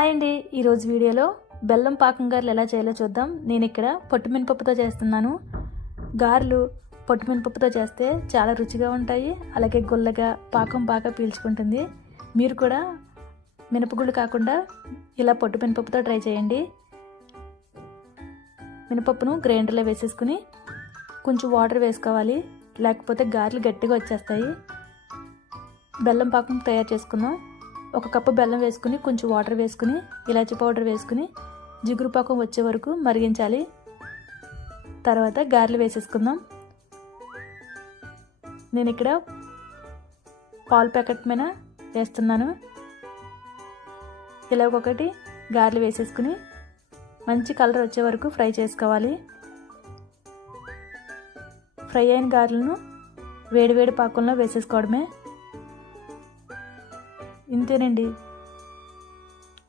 Hi అండి, ఈరోజు వీడియోలో బెల్లం పాకం గారెలు ఎలా చేయాలో చూద్దాం. నేను ఇక్కడ పొట్టు మినపప్పుతో చేస్తున్నాను. గారెలు పొట్టు మినపప్పుతో చేస్తే చాలా రుచిగా ఉంటాయి, అలాగే గుల్లగా పాకం బాగా పీల్చుకుంటుంది. మీరు కూడా మినపగుళ్ళు కాకుండా ఇలా పొట్టు మినపప్పుతో ట్రై చేయండి. మినపప్పును గ్రైండర్లో వేసేసుకుని కొంచెం వాటర్ వేసుకోవాలి, లేకపోతే గారెలు గట్టిగా వచ్చేస్తాయి. బెల్లం పాకం తయారు చేసుకుందాం. 1 కప్పు బెల్లం వేసుకుని కొంచెం వాటర్ వేసుకుని ఇలాచీ పౌడర్ వేసుకుని జిగురు పాకం వచ్చే వరకు మరిగించాలి. తర్వాత గారెలు వేసేసుకుందాం. నేను ఇక్కడ పాల ప్యాకెట్ మీద వేస్తున్నాను. ఇలా ఒక్కొక్కటి గారెలు వేసేసుకుని మంచి కలర్ వచ్చే వరకు ఫ్రై చేసుకోవాలి. ఫ్రై అయిన గారెలను వేడివేడి పాకంలో వేసేసుకోవడమే. ఇంతేనండి.